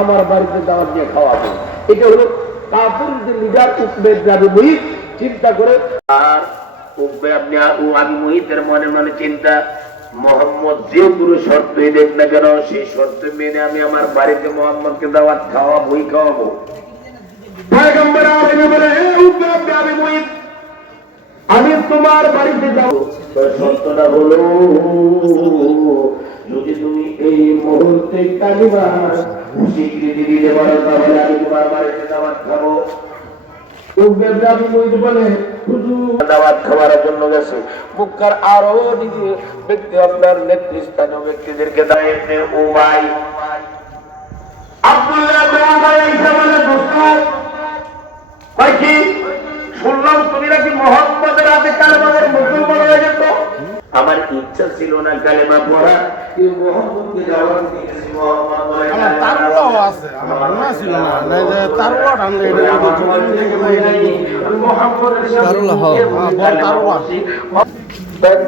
আমার বাড়িতে দাওয়াত দিয়ে খাওয়াবো। এটা হলো কাফিরদের লিডার উকবে ইবনে মুঈত চিন্তা করে। আর উকবে আমি মুঈতের মনে মনে চিন্তা, মোহাম্মদ যে কোনো শর্তই দেখ না কেন সেই শর্ত মেনে আমি আমার বাড়িতে মোহাম্মদকে দাওয়াত খাওয়াবোই খাওয়াবো। পয়গম্বর আরবি বলে, উকবে ইবনে মুঈত আমি তোমার বাড়িতে যাব, শর্তটা হলো যদি তুমি এই মুহূর্তে কালিমা স্বীকৃতি দিতে পারো তাহলে আমি তোমার বাড়িতে দাওয়াত খাবো। দাওয়াত খাওয়ার জন্য গেছে মক্কার আরো দিকে ব্যক্তি, আপনার নেতৃস্থানীয় ব্যক্তিদেরকে দাঁড়িয়ে উবাই আব্দুল্লাহ ইবনে উবাই এসে বলে, দোস্ত ভাই কি শুনলাম তুমি নাকি মুহাম্মদের হাতে কালেমার মুসলমান হয়ে যেত। আমার ইচ্ছা ছিল না কালেমা পড়া, এই মুহাম্মদকে দাওয়াত দিয়েছি, মুহাম্মদ বলে তারও আছে, আমার মনে ছিল না না যে তারও আনলে এটা মুহাম্মদের সাথে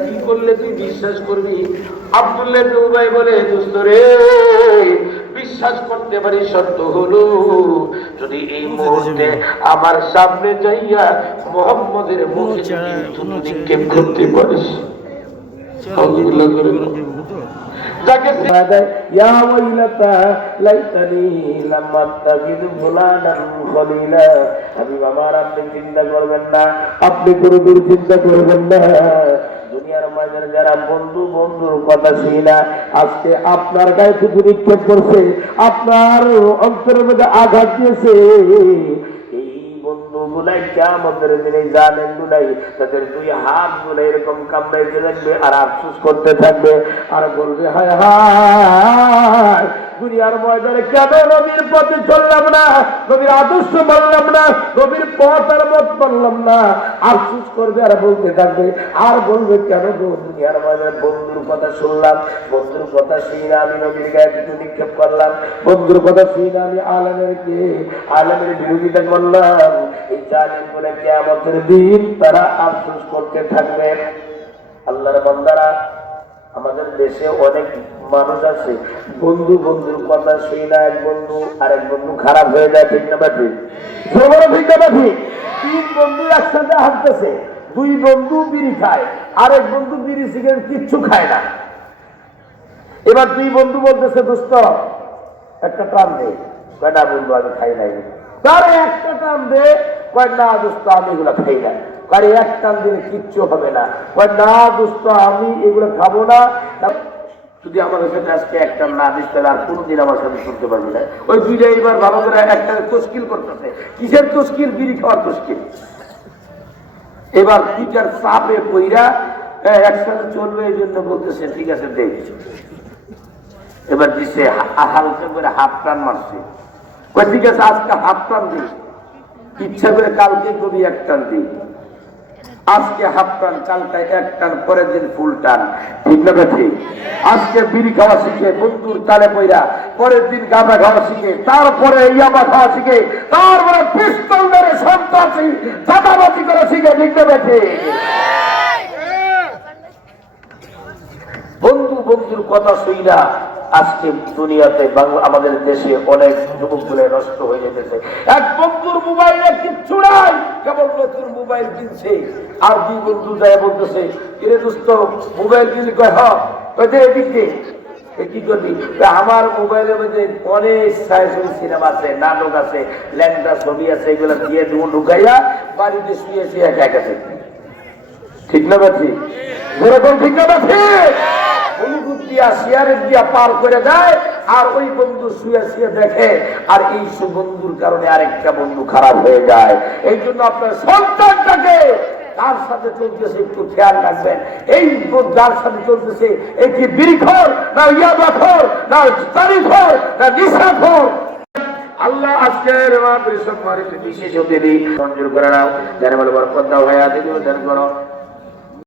কি করলে তুই বিশ্বাস করবি? আব্দুল্লাহ ইবনে উবাই বলে, দোস্ত রে বিশ্বাস করতে পারি, শর্ত হলো যদি এই মুহূর্তে আমার সামনে যাইয়া মুহাম্মদের মুখে তুমি নিক্ষেপ করতে পারিস। যাকে ইয়া ওয়াইলাতা লাইতানি লাম আত্তাখিযু ফুলানান খলিলা, হাবিব আমার আপনি চিন্তা করবেন না, আপনি কোনদিন চিন্তা করবেন না, দুনিয়ার মাঝে যারা বন্ধু বন্ধুর কথা শুনি না, আজকে আপনার গায়ে শুধু নিক্ষেপ করছে, আপনার অন্তরের মধ্যে আঘাত দিয়েছে, বন্ধুগুলাই কিয়ামতের দিনে জানেন গুলাই তাদের দুই হাত গুলো এরকম কামড়াইতে থাকবে আর আফসোস করতে থাকবে আর বলবে, হায় হায় দুনিয়ার ময়দানে কেন নবীর পথে চললাম না, নবীর আদর্শ মানলাম না, নবীর পথ আর মত মানলাম না, আফসোস করবে আর বলতে থাকবে আর বলবে কেন দুনিয়ার ময়দানে বন্ধুর কথা শুনলাম, বন্ধুর কথা শুনে আমি নবীর গায়ে কিছু নিক্ষেপ করলাম, বন্ধুর কথা শুনে আমি আলেমের বিরোধিতা করলাম। এই জালিম বলে কিয়ামতের দিন তারা আফসোস করতে থাকবে। আল্লাহর বান্দারা, আমাদের দেশে অনেক মানুষ আছে বন্ধু বন্ধুর কথা শুই না, এক বন্ধু আরেক বন্ধু খারাপ হয়ে যায়, ঠিক না ঠিক? তিন বন্ধু একসাথে হাঁটতেছে, দুই বন্ধু বিড়ি খায়, আরেক বন্ধু বিড়ি সিগারেট কিচ্ছু খায় না। এবার দুই বন্ধু বলতেছে, দোস্ত একটা টান দে, কয়টা বন্ধু আমি খাই নাই, তারে একটা টান দে, কয় না দোস্ত আমি এগুলো খাই না, কারে এক টান দিলে কিচ্ছু হবে না, কয় না দোস্ত আমি এগুলো খাবো না, যদি আমাদের সাথে আজকে একটা না দিস তাহলে আর কোনদিন আমার সাথে শুনতে পারবি না। ওই দুইটা এবার ভালো করে একটা তস্কিল করতেছে, কিসের তস্কিল? বিড়ি খাওয়ার তস্কিল। এবার দুইটার চাপে পইরা একসাথে চলবে এই জন্য বলতেছে ঠিক আছে দেখ। এবার দিছে হালকা করে হাফ টান মারছে, ঠিক আছে আজকে হাফ টান দিই, ইচ্ছা করে কালকে কবি এক টান দিই, আজকে হাফ টান, কালকে এক টান, পরের দিন ফুল টান, ঠিক না ঠিক? আজকে বিড়ি খাওয়া শিখে বন্ধুর তালে পয়রা, পরের দিন গাঁজা খাওয়া শিখে, তারপরে ইয়াবা খাওয়া শিখে, তারপরে পিস্তল মেরে সন্ত্রাসী চাঁদাবাজি করা শিখে, ঠিক না ঠিক? বন্ধু বন্ধুর কথা শুইনা আজকে দুনিয়াতে আমাদের দেশে অনেক যুবকগুলো নষ্ট হয়ে যেতেছে। এক বন্ধুর মোবাইলে কিচ্ছু নাই, কেবল নতুন মোবাইল কিনছে, আর দুই বন্ধু যায় বলতেছে, কিরে দোস্ত মোবাইল কিনলি? কয় হ্যাঁ। এদিকে কি করবি? আমার মোবাইলের মধ্যে অনেক সিনেমা আছে, নাটক আছে, ল্যাংটা ছবি আছে, এগুলো দিয়ে ঢুকাইয়া বাড়িতে শুয়েছি একা একা থেকে, ঠিক না ঠিক? যেরকম ঠিক না ঠিক? পার করে দেয় আর ওই বন্ধু শুয়ে শুয়ে দেখে, আর এই বন্ধুর কারণে আরেকটা বন্ধু খারাপ হয়ে যায়। এই জন্য আপনার সন্তানটাকে কার সাথে চলতেছে একটু খেয়াল রাখবেন। এই যার সাথে চলতেছে এই কি বিড়িখোর না ইয়াবাখোর না তারিখোর না নিশাখোর? আল্লাহ আজকের বিশেষ মঞ্জুর করে নাও, জানে বলে বরকত দাও, হায়াতে দান করো।